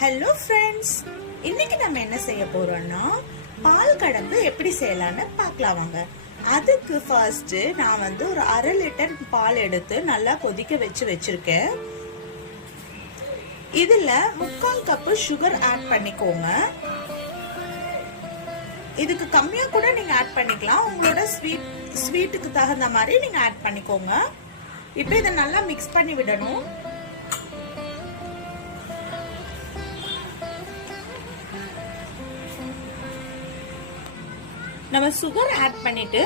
Hello friends, இன்னைக்கு நம்ம என்ன செய்ய போறோம்னா பால் கடம்பு எப்படி செய்யலாம்னு பார்க்கலாம் வாங்க. அதுக்கு ஃபர்ஸ்ட் நான் ஒரு 1/2 லிட்டர் பால் எடுத்து நல்லா கொதிக்க வச்சிருக்கேன். இதுல 3/4 கப் சுகர் ஆட் பண்ணிக்கோங்க. இதுக்கு கம்மியா கூட நீங்க ஆட் பண்ணிக்கலாம். உங்களோட ஸ்வீட்டுக்கு தகுந்த மாதிரி நீங்க ஆட் பண்ணிக்கோங்க. இப்போ இதை நல்லா மிக்ஸ் பண்ணி விடணும். நம்ம சுகர் ஆட் பண்ணிட்டு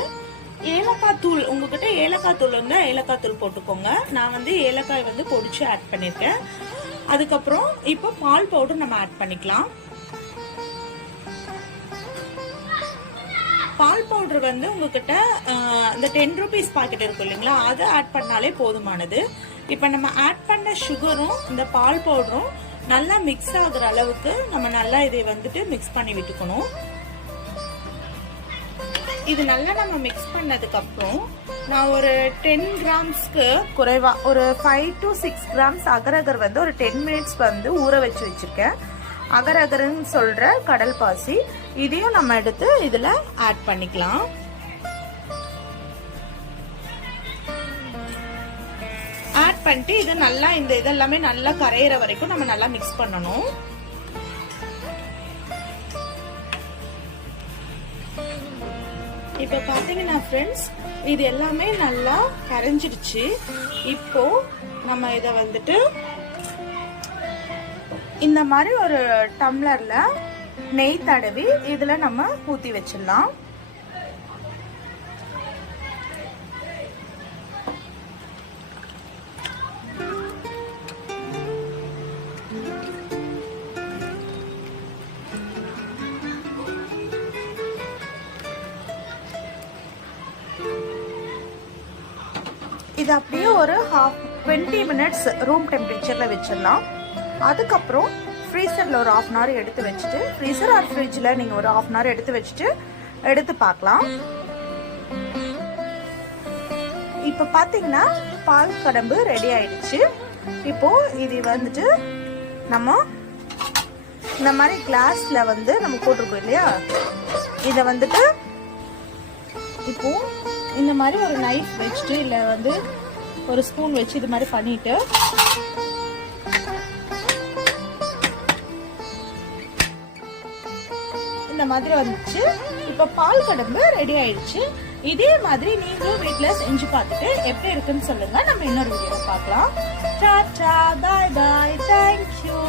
ஏலக்காய் தூள், உங்ககிட்ட ஏலக்காய் தூள் இருந்தா ஏலக்காய் தூள் போட்டுக்கோங்க. நான் ஏலக்காய் பொடிச்சு ஆட் பண்ணிருக்கேன். அதுக்கப்புறம் இப்போ பால் பவுடர் நம்ம ஆட் பண்ணிக்கலாம். பால் பவுடர் உங்ககிட்ட இந்த 10 ரூபீஸ் பாக்கெட் இருக்கும் இல்லைங்களா, அதை ஆட் பண்ணாலே போதுமானது. இப்போ நம்ம ஆட் பண்ண சுகரும் இந்த பால் பவுடரும் நல்லா மிக்ஸ் ஆகுற அளவுக்கு நம்ம நல்லா இதை மிக்ஸ் பண்ணி விட்டுக்கணும். இது நல்லா நம்ம மிக்ஸ் பண்ணதுக்கு அப்புறம் நான் ஒரு 10 கிராம்ஸ்க்கு குறைவா ஒரு 5 to 6 கிராம்ஸ் அகரகர் ஒரு 10 மினிட்ஸ் ஊற வச்சிருக்கேன். அகரகர்னு சொல்ற கடல் பாசி, இதையும் நம்ம எடுத்து இதுல ஆட் பண்ணிக்கலாம். ஆட் பண்ணிட்டு இது நல்லா இதெல்லாமே நல்லா கரையிற வரைக்கும் நம்ம நல்லா மிக்ஸ் பண்ணணும். இப்ப பாத்தீங்கன்னா ஃப்ரெண்ட்ஸ், இது எல்லாமே நல்லா கரைஞ்சிடுச்சு. இப்போ நம்ம இத இந்த மாதிரி ஒரு டம்ளர்ல நெய் தடவி இதுல நம்ம ஊத்தி வச்சிடலாம். இது அப்படியே ஒரு 20 மினிட்ஸ் ரூம் டெம்பரேச்சர்ல வச்சிடலாம். அதுக்கப்புறம் ஃப்ரீசர்ல ஒரு 1/2 hour எடுத்து வச்சுட்டு, ஃப்ரீசர் ஆர் ஃப்ரிட்ஜ்ல நீங்க ஒரு 1/2 hour எடுத்து வச்சுட்டு எடுத்து பார்க்கலாம். இப்ப பாத்தீங்கன்னா பால் கடம்பு ரெடி ஆயிடுச்சு. இப்போ இது நம்ம இந்த மாதிரி கிளாஸ்ல நம்ம போட்டிருக்கோம் இல்லையா, இத இப்போ இந்த மாதிரி ஒரு நைஃப் வச்சுட்டு இல்ல ஒரு ஸ்பூன் வச்சு இது மாதிரி பண்ணிட்டு இந்த மாதிரி வந்துச்சு. இப்ப பால் கடம்பு ரெடி ஆயிடுச்சு. இதே மாதிரி நீங்களும் வீட்ல செஞ்சு பார்த்துட்டு எப்படி இருக்குன்னு சொல்லுங்க. நம்ம இன்னொரு வீடியோல பார்க்கலாம். Tata, bye bye, thank you.